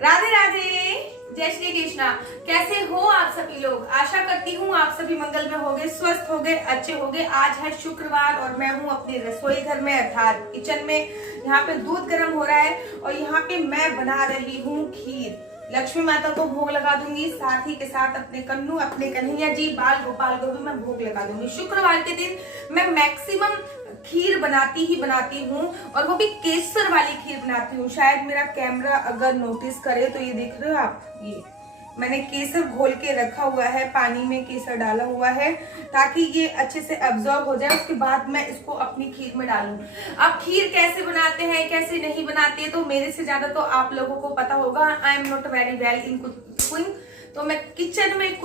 राधे राधे, जय श्री कृष्णा। कैसे हो आप सभी लोग? आशा करती हूँ आप सभी मंगल में होगे, स्वस्थ होगे, अच्छे होगे। आज है शुक्रवार और मैं हूँ अपने रसोई घर में अर्थात किचन में। यहाँ पे दूध गर्म हो रहा है और यहाँ पे मैं बना रही हूँ खीर। लक्ष्मी माता को भोग लगा दूंगी, साथ ही के साथ अपने कन्नू, अपने कन्हैया जी, बाल गोपाल को भी मैं भोग लगा दूंगी। शुक्रवार के दिन मैं मैक्सिमम खीर बनाती ही बनाती हूँ और वो भी केसर वाली खीर बनाती हूँ। शायद मेरा कैमरा अगर नोटिस करे तो ये देख रहे हो आप, ये मैंने केसर घोल के रखा हुआ है, पानी में केसर डाला हुआ है ताकि ये अच्छे से अब्जॉर्ब हो जाए। उसके बाद मैं इसको अपनी खीर में डालूं। अब खीर कैसे बनाते हैं, कैसे नहीं बनाते, तो मेरे से ज्यादा तो आप लोगों को पता होगा। I am not very well in cooking, तो मैं किचन में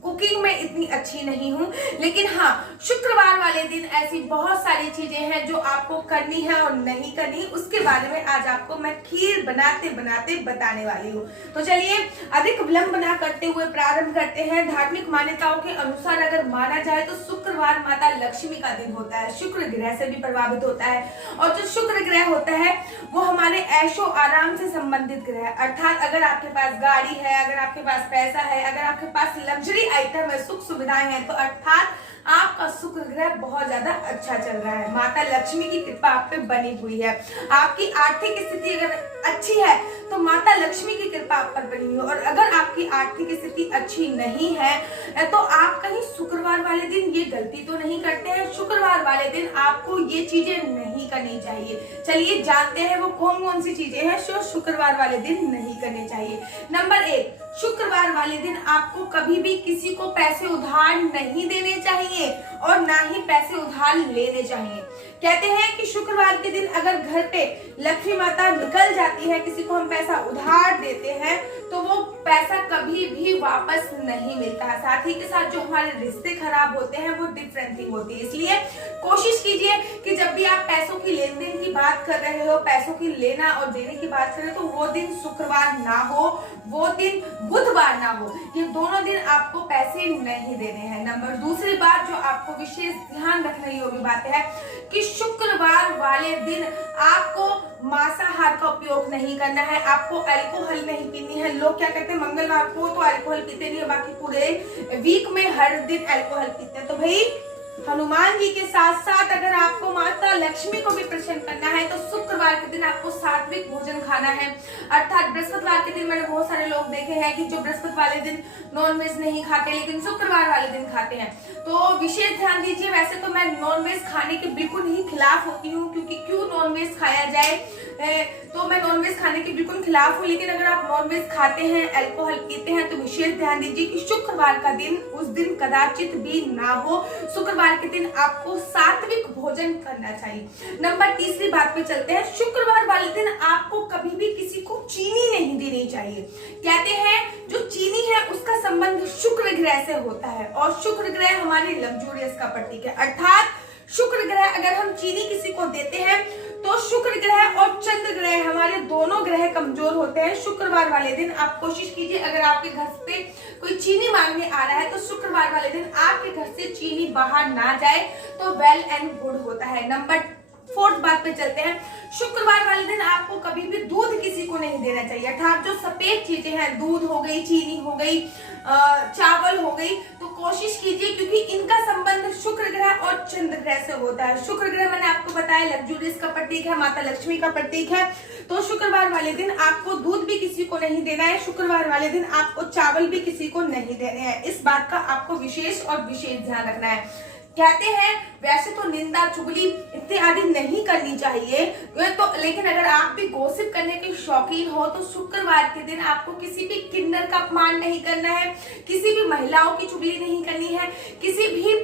कुकिंग में इतनी अच्छी नहीं हूँ। लेकिन हाँ, शुक्रवार वाले दिन ऐसी बहुत सारी चीजें हैं जो आपको करनी है और नहीं करनी, उसके बारे में आज आपको मैं खीर बनाते बनाते बताने वाली हूँ। तो चलिए अधिक विलंब ना करते हुए प्रारंभ करते हैं। धार्मिक मान्यताओं के अनुसार अगर माना जाए तो शुक्रवार माता लक्ष्मी का दिन होता है, शुक्र ग्रह से भी प्रभावित होता है। और जो शुक्र ग्रह होता है वो हमारे ऐशो आराम से संबंधित ग्रह है। अर्थात अगर आपके पास गाड़ी है, अगर आपके पास पैसा है, अगर आपके पास लग्जरी आइटम है, सुख सुविधाएं हैं, तो अर्थात आपका शुक्र ग्रह बहुत ज्यादा अच्छा चल रहा है। माता लक्ष्मी की कृपा आप पे बनी हुई है। आपकी आर्थिक स्थिति अगर अच्छी है तो माता लक्ष्मी की कृपा आप पर बनी हुई है। और अगर आपकी आर्थिक स्थिति अच्छी नहीं है तो आप कहीं शुक्रवार वाले दिन ये गलती तो नहीं करते हैं। शुक्रवार वाले दिन आपको ये चीजें नहीं करनी चाहिए। चलिए जानते हैं वो कौन कौन सी चीजें हैं जो शुक्रवार वाले दिन नहीं करनी चाहिए। नंबर 1, शुक्रवार वाले दिन आपको कभी भी किसी को पैसे उधार नहीं देने चाहिए और ना ही पैसे उधार लेने चाहिए। कहते हैं कि शुक्रवार के दिन अगर घर पे लक्ष्मी माता निकल जाती है, किसी को हम पैसा उधार देते हैं तो वो पैसा कभी भी वापस नहीं मिलता है। साथ ही के साथ जो हमारे रिश्ते खराब होते हैं वो डिफरेंट थिंग होती है। इसलिए कोशिश कीजिए कि जब भी आप पैसों की लेन देन की बात कर रहे हो, पैसों की लेना और देने की बात कर रहे हो, तो वो दिन शुक्रवार ना हो, वो दिन बुधवार ना हो। ये दोनों दिन आपको पैसे नहीं देने हैं। दूसरी बात जो आपको विशेष ध्यान रखने योग्य बात है कि शुक्रवार वाले दिन आपको मांसाहार का उपयोग नहीं करना है, आपको अल्कोहल नहीं पीनी है। लोग क्या करते हैं, मंगलवार को तो अल्कोहल पीते नहीं है, बाकी पूरे वीक में हर दिन अल्कोहल पीते हैं। तो भाई हनुमान जी के साथ साथ अगर आपको माता लक्ष्मी को भी प्रसन्न करना है तो शुक्रवार के दिन आपको सात्विक भोजन खाना है। अर्थात बृहस्पतिवार के दिन मैंने बहुत सारे लोग देखे हैं कि जो बृहस्पति वाले दिन नॉनवेज नहीं खाते लेकिन शुक्रवार वाले दिन खाते हैं, तो विशेष ध्यान दीजिए। वैसे तो मैं नॉनवेज खाने के बिल्कुल ही खिलाफ होती हूँ, क्योंकि क्यों नॉनवेज खाया जाए, तो मैं नॉनवेज खाने के बिल्कुल खिलाफ हूँ। लेकिन अगर आप नॉनवेज खाते हैं, अल्कोहल पीते हैं, तो विशेष ध्यान दीजिए कि शुक्रवार का दिन उस दिन कदाचित भी ना हो। शुक्रवार के दिन आपको सात्विक भोजन करना चाहिए। नंबर 3 बात पे चलते हैं। शुक्रवार वाले दिन आपको कभी भी किसी को चीनी नहीं देनी चाहिए। कहते हैं जो चीनी है उसका संबंध शुक्र ग्रह से होता है और शुक्र ग्रह हमारी लग्जूरियस का प्रतीक है। अर्थात शुक्र ग्रह अगर हम चीनी किसी को देते हैं तो शुक्र ग्रह और चंद्र ग्रह हमारे दोनों ग्रह कमजोर होते हैं। शुक्रवार वाले दिन आप कोशिश कीजिए, अगर आपके घर पे कोई चीनी मांगने आ रहा है तो शुक्रवार वाले दिन आपके घर से चीनी बाहर ना जाए तो वेल एंड गुड होता है। नंबर 4 बात पे चलते हैं। शुक्रवार वाले दिन आपको कभी भी दूध किसी को नहीं देना चाहिए। अर्थात जो सफेद चीजें हैं, दूध हो गई, चीनी हो गई, चावल हो गई, तो कोशिश कीजिए, क्योंकि इनका संबंध शुक्र ग्रह और चंद्र ग्रह से होता है। शुक्र ग्रह मैंने आपको बताया लग्जूरियस का प्रतीक है, माता लक्ष्मी का प्रतीक है। तो शुक्रवार वाले दिन आपको दूध भी किसी को नहीं देना है। शुक्रवार वाले दिन आपको चावल भी किसी को नहीं देने हैं। इस बात का आपको विशेष और विशेष ध्यान रखना है। कहते हैं वैसे तो निंदा, चुगली इत्यादि नहीं करनी चाहिए, तो लेकिन अगर आप भी गॉसिप करने के शौकीन हो तो शुक्रवार के दिन आपको किसी भी किन्नर का अपमान नहीं करना है, किसी भी महिलाओं की चुगली नहीं करनी है, किसी भी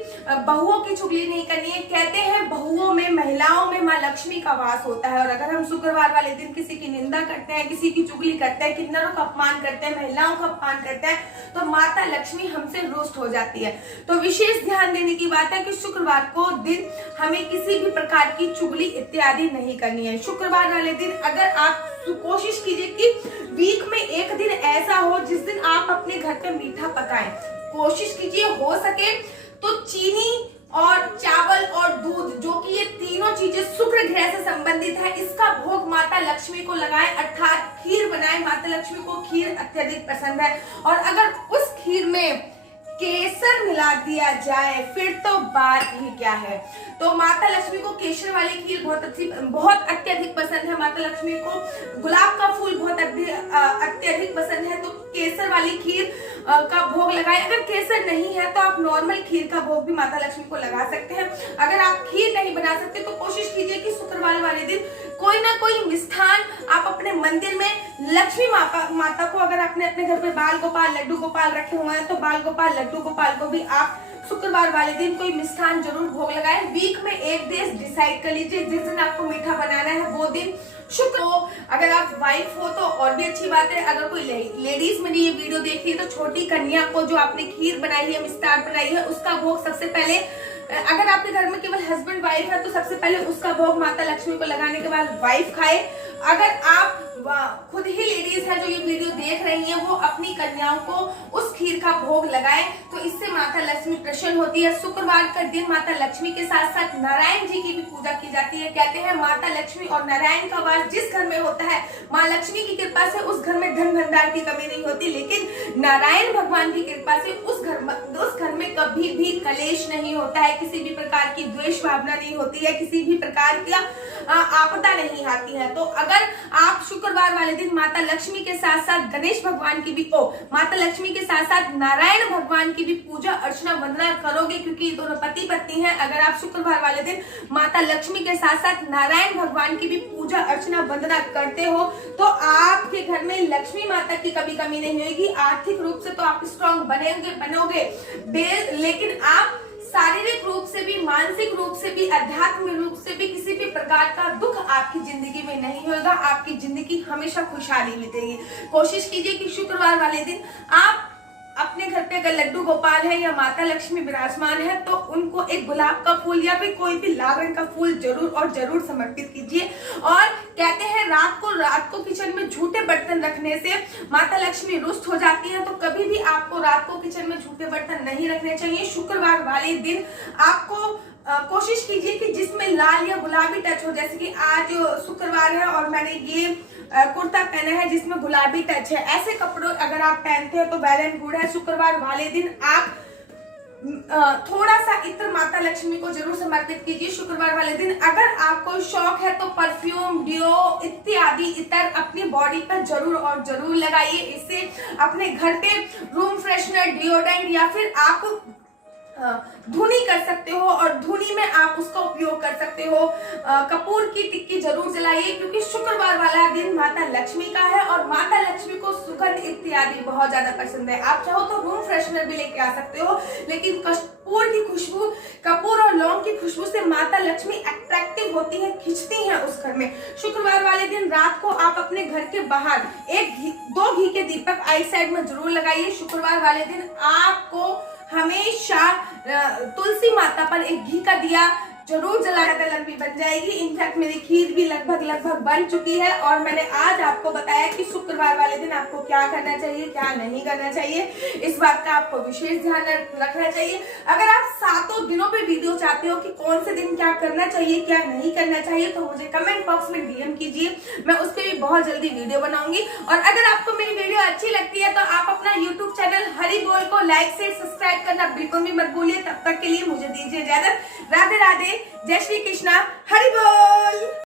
बहुओं की चुगली नहीं करनी है। कहते हैं बहुओं में, महिलाओं में माँ लक्ष्मी का वास होता है और अगर हम शुक्रवार वाले दिन किसी की निंदा करते हैं, किसी की चुगली करते हैं, किन्नरों का अपमान करते हैं, महिलाओं का अपमान करते हैं, तो माता लक्ष्मी हमसे रुष्ट हो जाती है। तो विशेष ध्यान देने की बात है कि शुक्रवार को दिन हमें किसी भी प्रकार की चुगली इत्यादि नहीं करनी है। शुक्रवार वाले दिन अगर आप कोशिश कीजिए कि वीक में एक दिन ऐसा हो जिस दिन आप अपने घर पे मीठा पकाएं। कोशिश कीजिए हो सके तो चीनी और चावल और दूध, जो कि ये तीनों चीजें शुक्र ग्रह से संबंधित है, इसका भोग माता लक्ष्मी को लगाएं, अर्थात खीर बनाएं। माता लक्ष्मी को खीर अत्यधिक पसंद है और अगर उस खीर में केसर मिला दिया जाए फिर तो बात ही क्या है। तो माता लक्ष्मी को केसर वाली खीर बहुत अत्यधिक पसंद है। माता लक्ष्मी को गुलाब का फूल बहुत अत्यधिक पसंद है, तो केसर वाली खीर का भोग लगाएं। अगर केसर नहीं है तो आप नॉर्मल खीर का भोग भी माता लक्ष्मी को लगा सकते हैं। अगर आप खीर नहीं बना सकते तो कोशिश कीजिए कि शुक्रवार वाले दिन कोई ना कोई मिष्ठान आप अपने मंदिर में लक्ष्मी माता को, अगर आपने अपने घर पे बाल गोपाल लड्डू गोपाल रखे हुए हैं तो बाल गोपाल लड्डू गोपाल को भी आप शुक्रवार वाले दिन कोई मिष्ठान जरूर भोग लगाएं। वीक में एक दिन डिसाइड कर लीजिए जिस दिन आपको मीठा बनाना है वो दिन शुक्र हो। अगर आप वाइफ हो तो और भी अच्छी बात है। अगर कोई लेडीज मेरी ये वीडियो देख रही है तो छोटी कन्या को जो आपने खीर बनाई है, मिष्ठान बनाई है, उसका भोग सबसे पहले, अगर आपके घर में केवल हस्बैंड वाइफ है तो सबसे पहले उसका भोग माता लक्ष्मी को लगाने के बाद वाइफ खाए। अगर आप खुद ही लेडीज है जो ये वीडियो देख रही हैं वो अपनी कन्याओं को उस खीर का भोग लगाए तो इससे माता लक्ष्मी प्रसन्न होती है। शुक्रवार का दिन माता लक्ष्मी के साथ साथ नारायण जी की भी पूजा की जाती है। कहते हैं माता लक्ष्मी और नारायण का वास जिस घर में होता है, माँ लक्ष्मी की कृपा से उस घर में धन भंडार की कमी नहीं होती, लेकिन नारायण भगवान की कृपा से उस घर में कभी भी कलेश नहीं होता है, किसी भी प्रकार की द्वेष भावना नहीं होती है, किसी भी प्रकार का आपदा नहीं आती है। तो अगर आप शुक्रवार वाले दिन माता लक्ष्मी के साथ साथ गणेश भगवान की भी माता लक्ष्मी के साथ साथ नारायण भगवान की भी पूजा अर्चना वंदना करोगे, क्योंकि दोनों पति पत्नी हैं, अगर आप शुक्रवार वाले दिन माता लक्ष्मी के साथ साथ नारायण भगवान की भी पूजा अर्चना वंदना करते हो तो आपके घर में लक्ष्मी माता की कभी कमी नहीं होगी। आर्थिक रूप से तो आप स्ट्रॉन्ग बनोगे, लेकिन आप शारीरिक रूप से भी, मानसिक रूप से भी, आध्यात्मिक रूप से भी किसी भी प्रकार का दुख आपकी जिंदगी में नहीं होगा। आपकी जिंदगी हमेशा खुशहाली बीतेगी। कोशिश कीजिए कि शुक्रवार वाले दिन आप अपने घर पे अगर लड्डू गोपाल है या माता लक्ष्मी विराजमान है तो उनको एक गुलाब का फूल या फिर कोई भी लाल रंग का फूल जरूर समर्पित कीजिए। और कहते हैं रात को किचन में झूठे बर्तन रखने से माता लक्ष्मी रुष्ट हो जाती है, तो कभी भी आपको रात को किचन में झूठे बर्तन नहीं रखने चाहिए। शुक्रवार वाले दिन आपको कोशिश कीजिए कि जिसमें लाल या गुलाबी टच हो, जैसे कि आज शुक्रवार है और मैंने ये कुर्ता पहना है जिसमें गुलाबी टच है, ऐसे कपड़ों अगर आप पहनते हैं तो वेल एंड गुड है। शुक्रवार वाले दिन आप थोड़ा सा इत्र माता लक्ष्मी को जरूर समर्पित कीजिए। शुक्रवार वाले दिन अगर आपको शौक है तो परफ्यूम, डिओ इत्यादि इतर अपनी बॉडी पर जरूर लगाइए। इससे अपने घर पे रूम फ्रेशनर, डिओडेंट या फिर आप धुनी कर सकते हो और धुनी में आप उसका उपयोग कर सकते हो। कपूर की टिक्की जरूर जलाइए, क्योंकि शुक्रवार वाला दिन माता लक्ष्मी का है और माता लक्ष्मी को सुगंध इत्यादि बहुत ज्यादा पसंद है। आप चाहो तो रूम फ्रेशनर भी लेके आ सकते हो, लेकिन कपूर की खुशबू, कपूर और लौंग की खुशबू से माता लक्ष्मी अट्रैक्टिव होती है, खिंचती है उस घर में। शुक्रवार वाले दिन रात को आप अपने घर के बाहर दो घी के दीपक आई साइड में जरूर लगाइए। शुक्रवार वाले दिन आपको हमेशा तुलसी माता पर एक घी का दिया जरूर जलाया, कलर भी बन जाएगी। इनफैक्ट मेरी खीर भी लगभग बन चुकी है और मैंने आज आपको बताया कि शुक्रवार वाले दिन आपको क्या करना चाहिए, क्या नहीं करना चाहिए, इस बात का आपको विशेष ध्यान रखना चाहिए। अगर आप 7 दिनों पे वीडियो चाहते हो कि कौन से दिन क्या करना चाहिए, क्या नहीं करना चाहिए, तो मुझे कमेंट बॉक्स में डीएम कीजिए, मैं उस पर भी बहुत जल्दी वीडियो बनाऊंगी। और अगर आपको मेरी वीडियो अच्छी लगती है तो आप अपना यूट्यूब चैनल हरि बोल को लाइक से सब्सक्राइब करना बिल्कुल भी मत भूलिए। तब तक के लिए मुझे दीजिए इजाजत। राधे राधे, जय श्री कृष्णा, हरि बोल।